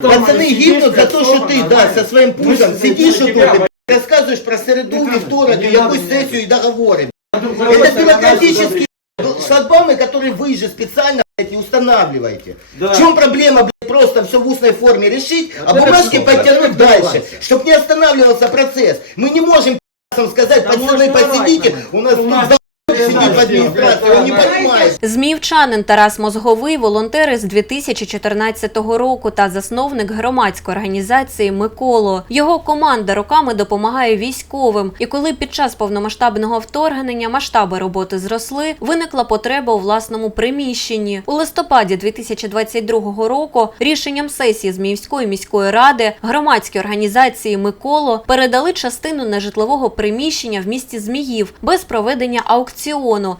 Пацаны гибнут за то, что ты, да, со своим пузом Мы- сидишь и тебя- рассказываешь про середу, вівторок, надо якусь мне. сессию и договоры. Это бюрократические шлагбаумы, которые вы же специально блядь, и устанавливаете. В чем проблема, блядь, просто все в устной форме решить, а бумажки подтянуть дальше, чтобы не останавливался процесс. Мы не можем пи***цам сказать, пацаны, посидите, у У нас тут сидит в администрации, он не Да, да. понимает. Зміївчанин Тарас Мозговий, волонтер з 2014 року та засновник громадської організації Миколо. Його команда роками допомагає військовим. І коли під час повномасштабного вторгнення масштаби роботи зросли, виникла потреба у власному приміщенні. У листопаді 2022 року рішенням сесії Зміївської міської ради громадські організації Миколо передали частину нежитлового приміщення в місті Зміїв без проведення аукціону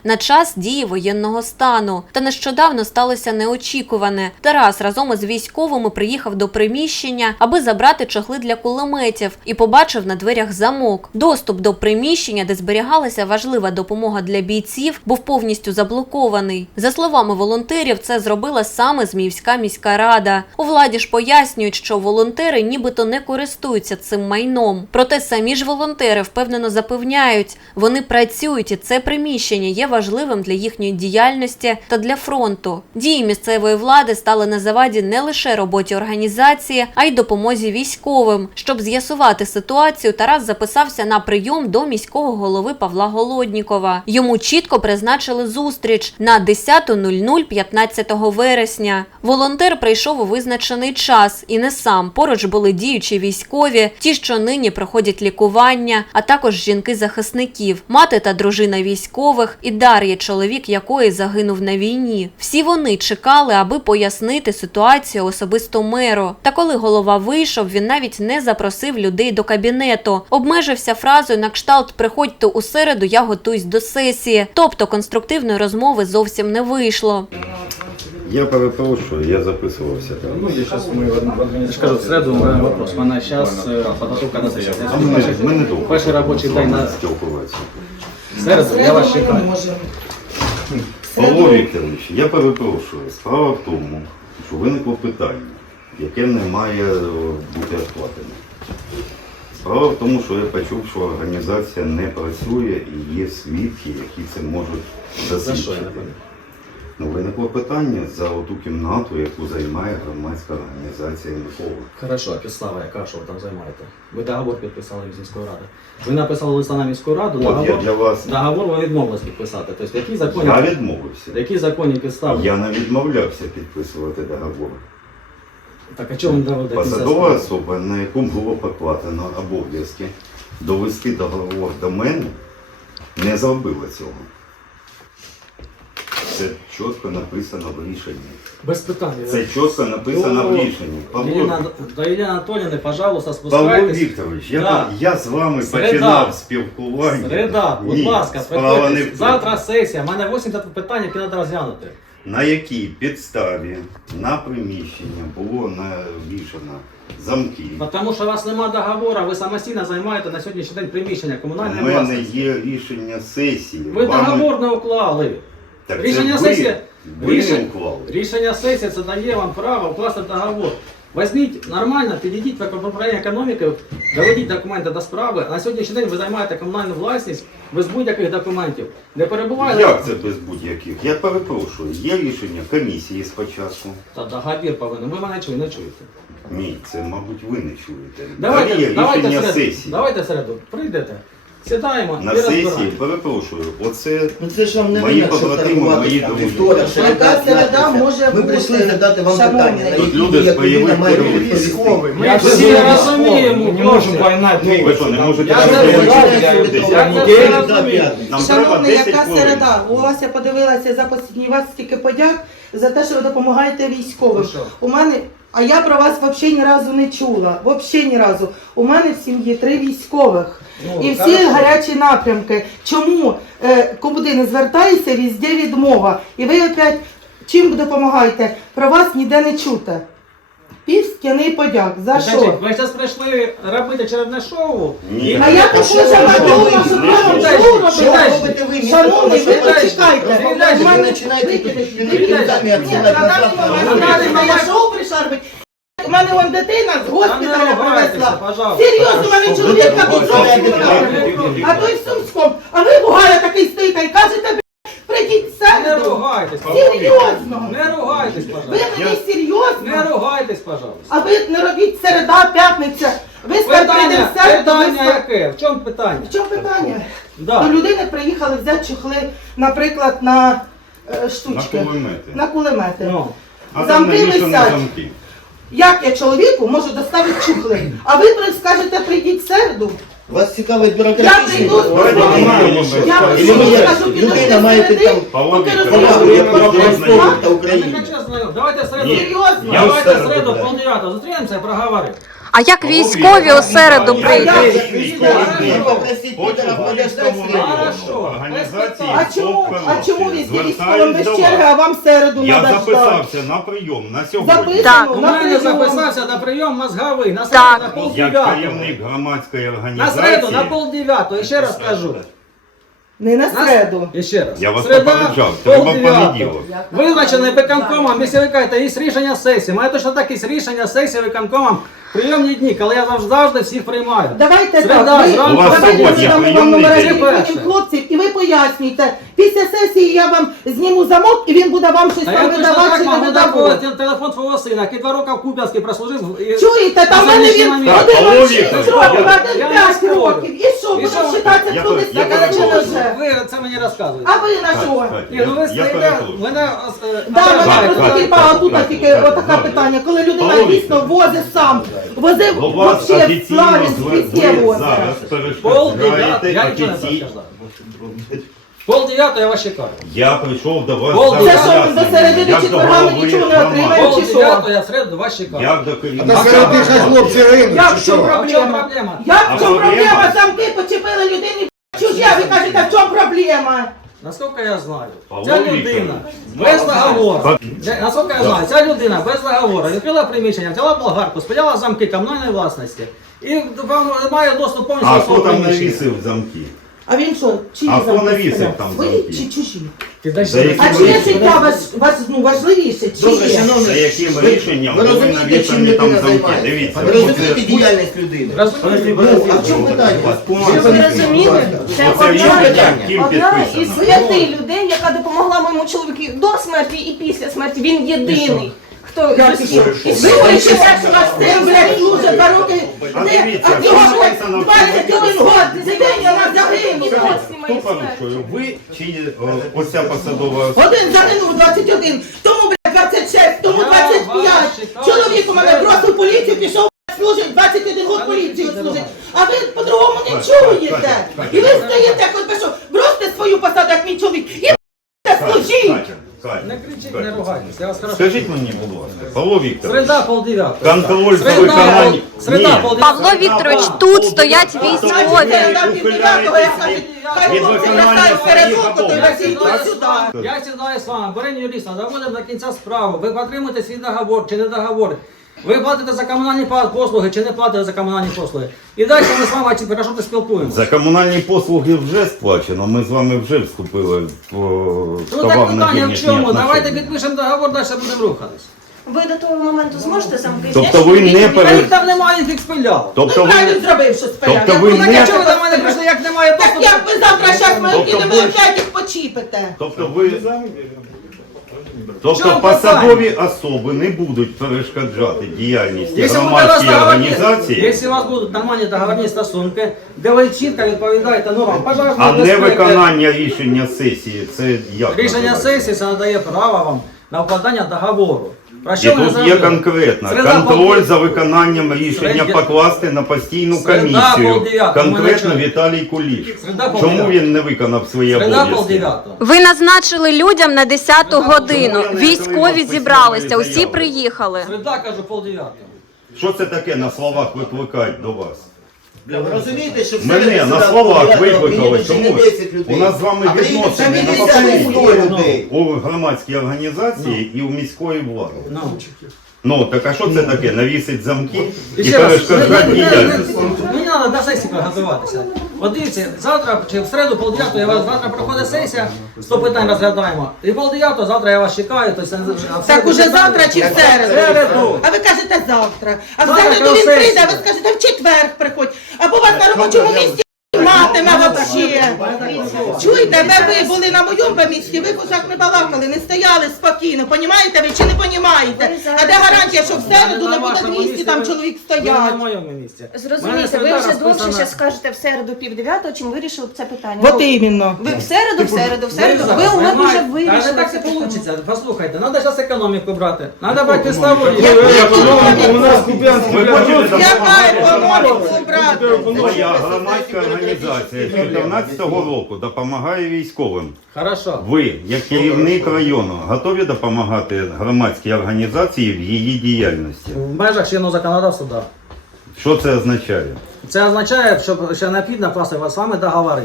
на час дії воєнного стану. Та нещодавно сталося неочікуване. Тарас разом із військовими приїхав до приміщення, аби забрати чохли для кулеметів, і побачив на дверях замок. Доступ до приміщення, де зберігалася важлива допомога для бійців, був повністю заблокований. За словами волонтерів, це зробила саме Зміївська міська рада. У владі ж пояснюють, що волонтери нібито не користуються цим майном. Проте самі ж волонтери впевнено запевняють, вони працюють, і це приміщення є важливим для їхньої діяльності та для фронту. Дії місцевої влади стали на заваді не лише роботі організації, а й допомозі військовим. Щоб з'ясувати ситуацію, Тарас записався на прийом до міського голови Павла Голоднікова. Йому чітко призначили зустріч на 10.00 15 вересня. Волонтер прийшов у визначений час і не сам. Поруч були діючі військові, ті, що нині проходять лікування, а також жінки захисників, мати та дружина військових і Дар'я, чоловік якої загинув на війні. Всі вони чекали, аби пояснити ситуацію особисто меру. Та коли голова вийшов, він навіть не запросив людей до кабінету, обмежився фразою на кшталт Приходьте у середу, я готуюсь до сесії. Тобто конструктивної розмови зовсім не вийшло. Я перепрошую, я записувався там. Ну, я сейчас мы в же скажу, в среду у вопрос. Меня сейчас подготовка на сессию. Перший робочий день на середу, я вас чекаю. Павло Вікторович, я перепрошую. Справа в тому, що виникло питання, яке не має е, бути оплатене. Справа в тому, що я почув, що організація не працює і є свідки, які це можуть За що я засвідчити. Ну, виникло питання за оту кімнату, яку займає громадська організація Микола. Хорошо, а підстава яка, що ви там займаєте? Ви договор підписали з міської ради. Ви написали листа на міську раду, От я договор, для вас. договор ви відмовились підписати. Тобто які законні, Я відмовився. які законні підстави? Я не відмовлявся підписувати договор. Так, а чому ви не доводите? Посадова особа, на яку було покладено обов'язки довести договор до мене, не зробила цього. Це чітко написано в рішенні. Без питань. Це чітко написано в рішенні. Павло, до Єлені Анатоліївни, пожалуйста, Павло спускайтесь. Вікторович, я, Да. я з вами Середа. починав спілкування. Середа, будь Ні, ласка, справа не приходьте. Завтра сесія. У мене 80 питань, які треба розглянути. На якій підставі на приміщення було навішано замки. Тому що у вас немає договору, ви самостійно займаєте на сьогоднішній день приміщення У комунальної мене власності. є рішення сесії. Ви Вами- договор не уклали. Так Рішення це ви, сесії- ви рішення- уклали. Рішення сесії це дає вам право укласти договор. Візьміть нормально, підійдіть в управління економіки, доведіть документи до справи. На сьогоднішній день ви займаєте комунальну власність без будь-яких документів. Не перебуває Як це без будь-яких? Я перепрошую, є рішення комісії спочатку. Та договір повинен. Ви мене чуєте, не чуєте. Ні, це, мабуть, ви не чуєте. Давайте, Далі є давайте рішення в середу. сесії. Давайте в середу. Прийдете. Сідаємо На і сесії, розбираємо. перепрошую, оце Ну це ж вам не Мої вина, що побратими, торгувати мої там друзі. вівторок, Яка середа, середа може Ми бути, прийшли задати вам питання. на Тут які люди з як людина бойових відповісти. Я всі розуміємо, не можемо хлопці. поймати. ви що, не можете Я розумію. Я Середа, розумію. п'ятниця. Нам треба Шановний, 10 яка хвилин. середа? У вас я подивилася за останній вас стільки подяк за те, що ви допомагаєте військовим. Ну? У мене, а я про вас взагалі ні разу не чула. Взагалі ні разу. У мене в сім'ї три військових. Ну, І всі хорошо. гарячі напрямки. Чому е, куди не звертаєшся, візде відмова. І ви опять чим допомагаєте? Про вас ніде не чути. Пів подяк. За що? ви зараз прийшли робити очередне шоу. Ні. А я Та що готова, щоб Не вам що? шоу робити. робите ви? Шановний, ви що почекайте. мене- Ви починаєте тут пінками я шоу прийшла робити. у мене вон дитина з госпіталя Та привезла. Серйозно, у мене що, чоловік ви на не а той в Сумському. А ви бугая такий стоїте і кажете, «Б**, прийдіть Не середу. ругайтесь, Серйозно. Не ругайтесь, Ви пожалуйста. мені Не серйозно? ругайтесь, пожалуйста. А ви не робіть середа, п'ятниця. Ви скажете, прийдемо Питання, в середу, ви питання скажете. яке? В чому питання? В чому питання? Да. До людини приїхали взяти чохли, наприклад, на е, На штучки. кулемети. На кулемети. Ну. А там Замки навішані висять. замки. Як я чоловіку можу доставити чухли? А ви при- скажете, прийдіть в середу. Вас цікавить Я бюрократичний прийду з вопрос? Я прийду, ви скажу, людина має там поки повагу, як України. Давайте в середу. Серйозно? В Давайте в середу, да. пол дев'ятого зустрінемося і проговоримо. А як військові у середу прийдуть? А чому, а чому військовим без черги, а вам середу Я треба ждати? записався на прийом на сьогодні. Так. У на мене записався на прийом мозговий. На Так. середу на пол Як дев'ятого. керівник громадської На організації. середу на пол дев'ятого. І ще раз кажу. Не на середу. І ще раз. Я вас Середа, попереджав, треба полдев'ятого. понеділок. Визначений виконкомом, якщо кажете, є рішення сесії. Має точно так є рішення сесії виконкомом. Прийомні дні, коли я завжди, завжди всіх приймаю. Давайте Середа, так, ви, зранку. У вас давайте сьогодні дамо вам прийомний номери день. потім хлопців, і ви пояснюєте. Після сесії я вам зніму замок, і він буде вам щось А там я точно видавати так чи не можу видавати. дати телефон твого сина, який два роки в Куп'янській прослужив. і- Чуєте, там в мене він один Павло років, Вікторович, я- один я не п'ять спорю. років. І що, І будемо вважатися, Я хто не я сказав, Ви це мені розказуєте. А ви на що? Ні, ну ви я- я стоїте, мене... е, Да, мене просто так, тільки так, отут так, тільки так, отаке так. питання, коли людина дійсно возить сам, возив До вас вообще в офіційно Славянськ звер- везде ви возить. зараз Пол дев'ятого, перешкоджаєте я нічого не офіційно. Пол дев'ятого я вас чекаю. Я прийшов до вас Пол. Це що, до роз'ясненням, середини четверга ми нічого не отримаємо? Пол чи що? дев'ятого я в середу вас чекаю. Як до Та керівника. серед хай хлопці гинуть, Як чи що? А в чому проблема? проблема? Як А чому проблема? проблема? Замки почепили людині а ви кажете, в чому проблема? Наскільки я знаю, ця людина без договору, ця- наскільки я знаю, ця людина без договору відкрила приміщення, взяла болгарку, спиляла замки комунальної власності і має доступ повністю А до хто свого там приміщення. навісив замки? А він що, чиї А хто замки навісив спиляв? там Свої замки? чи чужі? Підожди. За які А ви- чиє життя важ, важ, ну, важливіше? Добре, Чиє? шановні, За яким ви- рішенням ви розумієте, чим там людина замки? займається? Дивіться, Ви розумієте діяльність людини? Розумієте? Ну, а в чому питання? Ви розумієте? Це Оце одна, є питання. ким Одна із підписано? п'яти людей, яка допомогла моєму чоловіку до смерті і після смерті. Він єдиний, хто зустрів. І Ви сьогодні хочете, що вас син, блядь, служить два роки, А де, дивіться, а цього, що блядь, написано в 21 год, цей день я вас загинув. Хто порушує? Ви чи оця посадова особа? Один загинув 21, тому, блядь, 26, тому 25. Чоловік у мене бросив поліцію, пішов, блядь, служить, 21 год поліцію служить. А ви по-другому не чуєте. І ви стоїте, хоч би що, бросьте свою посаду, як мій чоловік, і блядь, служіть. Не кричіть, не ругайтесь, я вас хорошо. Скажіть мені, будь ласка, Павло Вікторович, Среда полдев'ятого. контроль за Среда, виконання... пол- Ні. пол. Павло Вікторович, тут стоять військові. від виконання своїх обов'язків. я сідаю з вами, беремо юриста, доводимо до кінця справу. Ви отримуєте свій договор чи не договор. Ви платите за комунальні послуги чи не платите за комунальні послуги. І далі ми з вами хорошо спілкуємося. За комунальні послуги вже сплачено, ми з вами вже вступили в Ну так питання в чому? Давайте підпишемо договор, далі будемо рухатись. Ви до того моменту зможете замки Тобто ви не пере- там немає, їх спиляв. Тобто Ну, правильно зробив, що спиляв. Тобто ви не- чого ви до мене прийшли, як немає Так як ви завтра щас ми Тобто ви- опять їх почіпите. тобто ви, тобто чому посадові особи не будуть перешкоджати діяльності Якщо буде у вас громадської договорні, організації, якщо у вас будуть нормальні договорні стосунки, де ви чітко відповідаєте нормам, пожежної а не безпеки, виконання рішення сесії, це як? Рішення називається? сесії це надає право вам на укладання договору. Про І що тут є заявили? конкретно Середа контроль за виконанням рішення Середа- покласти на постійну Середа комісію. полдев'ятого. Конкретно Ми Віталій Куліш. Середа Чому полдев'ятого. він не виконав свої Середа обов'язки? полдев'ятого. Ви назначили людям на 10 годину. Чому я не Військові зібралися, усі заяви? приїхали. Середа, кажу, полдев'ятого. Що це таке на словах викликають до вас? Бля, ви розумієте, що все Мене на словах викликали. тому не Чому? 10 людей. У нас з вами відносини на 50 людей. у громадській організації і у міської влади. Ну. Ну, так а що це таке? Навісить замки І і ще раз, перешкоджати не- не- не- діяльність? Мені треба до сесії готуватися. От дивіться, завтра чи в середу пол я вас завтра проходить сесія, 100 питань розглядаємо. І пол завтра я вас чекаю. То есть, а в Так середу уже питання- завтра чи в середу? середу. А ви кажете завтра. А в Завтра середу він прийде, а ви скажете в четвер приходь. Або вас на робочому місці матиме вообще. Чуєте, ви, ви були на моєму місці, ви б не балакали, не стояли спокійно. Понімаєте ви чи не понімаєте? А де гарантія, що в середу не буде 200 там чоловік Ви на стоять? моєму місці. Мене Зрозумійте, ви вже довше ще скажете в середу пів дев'ятого, чим вирішили б це питання. От Ну, іменно. Ви в середу, в середу, в середу. Ви у мене вже вирішили. так це вийде. Послухайте, треба зараз економіку брати. Треба брати підставу. У нас Куп'янський Яка економіку брати? Громадська організація з 2014 року допомагає військовим. Хорошо. Ви, як керівник району, готові допомагати громадській організації в її діяльності? В межах чинного законодавства, так. Що це означає? Це означає, що, що необхідно вкласти з вами договори.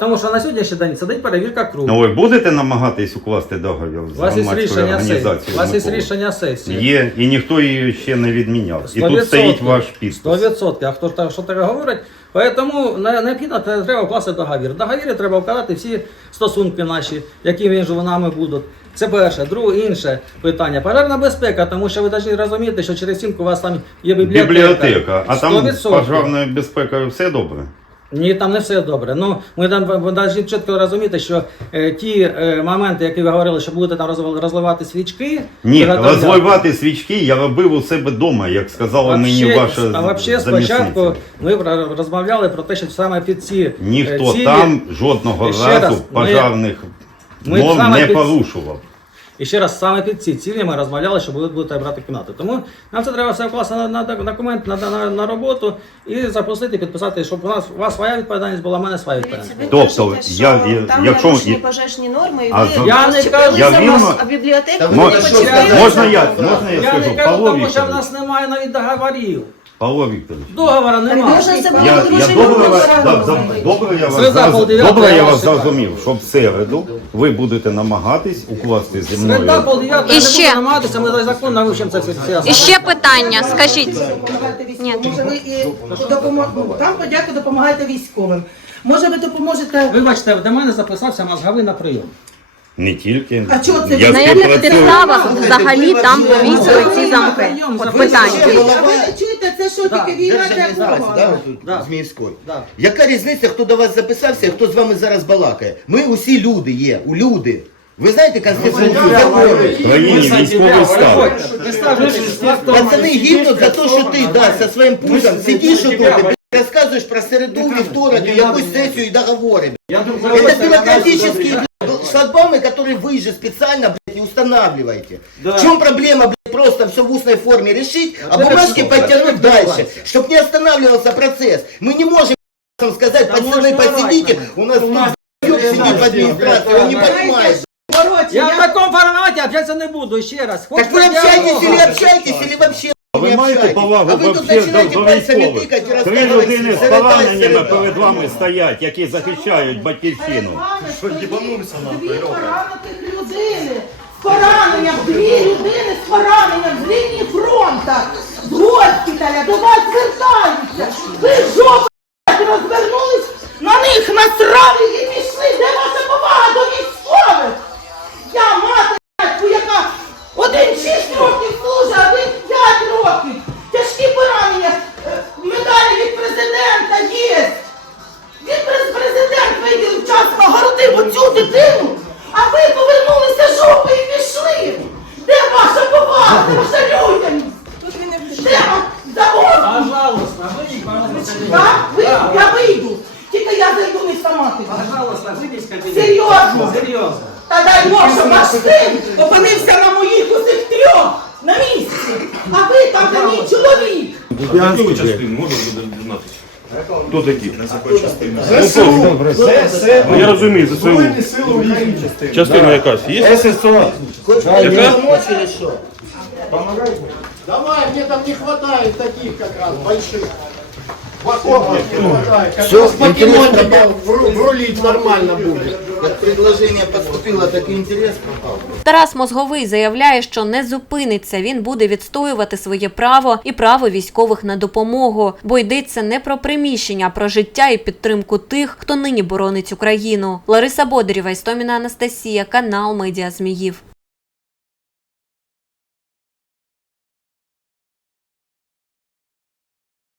Тому що на сьогоднішній день сидить перевірка кругу. Ну ви будете намагатись укласти договір з У вас є громадською рішення сесії. У організацією? вас є Микола? рішення сесії. Є, і ніхто її ще не відміняв. І тут 100%. стоїть ваш підпис. 100%. А хто ж так, що таке говорить? Тому не- необхідно треба вкласти договір. В договірі треба вказати всі стосунки наші, які між нами будуть. Це перше. Друге, інше питання. Пожежна безпека, тому що ви повинні розуміти, що через стінку у вас там є бібліотека. Бібліотека. А там з 100%. пожежна безпекою все добре? Ні, там не все добре. Ну ми там повинні чітко розуміти, що е, ті е, моменти, які ви говорили, що будете там розли- розливати свічки, Ні, розливати свічки я робив у себе вдома, як сказала мені Вообще- ваша а взагалі спочатку ми розмовляли про те, що саме під ці е, Ніхто цілі- там жодного разу раз, пожарних ми норм саме не під- порушував. І ще раз, саме під ці цілі ми розмовляли, що ви будете брати кімнату. Тому нам це треба все вкласти на, на документ, на, на, на роботу і запустити, підписати, щоб у нас у вас своя відповідальність була, у мене своя відповідальність. Тобто, я- я- там якщо- нарушені пожежні норми, і А ви за- Я не кажу, Я за вірно- вас, а бібліотеку не що Можна я, можна я Я скажу? не кажу, Павло тому що в Вікторович, нас немає навіть договорів. Павло Вікторович, Договора немає. Дуже це було я, я добре, вас- да, да, добре я вас, Середа, полдев'ятого, добре я я вас вас чекаю. зрозумів, що в середу ви будете намагатись укласти зі мною. Середа, полдев'ятого, І я не ще. буду намагатися, ми законно вивчимо це все. І ще питання, скажіть. Військовим. Може ви і допомо- ну, там подяку допомагаєте військовим. Може ви допоможете Вибачте, до мене записався мозговий на прийом. Не тільки. А чого це я ви? На яких співпрацюю. підставах взагалі там повісили ці замки? От питання. А ви не чуєте, це що Так, тільки війна для Держадміністрація, да, Бога? отут, Да. з Міської. Да. Яка різниця, хто до вас записався, і хто з вами зараз балакає? Ми усі люди є, у люди. Ви знаєте Конституцію, закони? В країні військовий стан. Пацаны гибнут за то, что ты, да, со своим пузом сидишь у дома, блядь, рассказываешь про середу, вівторок, и якусь сессию и договоры. блядь. Это бюрократические блядь, шлагбаумы, которые вы же специально блядь, и устанавливаете. В чем проблема, блядь, просто все в устной форме решить, а бумажки подтянуть дальше, чтобы не останавливался процесс. Мы не можем блядь, сказать, пацаны, посидите, у нас тут сидит в администрации, он не понимает. Коротше, Я в я такому форматі общатися не буду, ще раз. Так Хочете вы общаетесь или общаетесь, или вообще Ви не маєте общаетесь? повагу А вы тут вообще до, начинаете до пальцами військових. тыкать и Три рассказывать, людини з середа и пораненнями середа. перед вами стоять, які захищають перед батьківщину. вами стоїть дві поранених людини. З пораненням, дві людини з пораненням з лінії фронту, з госпіталя, до вас звертаються. Ви жопи блядь, розвернулись, на них насрали і пішли. Де ваша сама ти. Пожалуйста, з кабінету. Серйозно? Серйозно. Та дай Бог, щоб ваш син опинився на моїх усіх трьох на місці. А ви там, де мій чоловік. Яку частину можна буде дізнатися? Хто такі? Ну, я розумію, за свою частину якась є? Помочь или что? Давай, мне там не хватает таких как раз больших. Все, интерес пропал. Рулить нормально будет. Как предложение поступило, так и интерес пропал. Тарас Мозговий заявляє, що не зупиниться. Він буде відстоювати своє право і право військових на допомогу, бо йдеться не про приміщення, а про життя і підтримку тих, хто нині боронить Україну. Лариса Бодарєва, Істоміна Анастасія, канал Медіа Зміїв.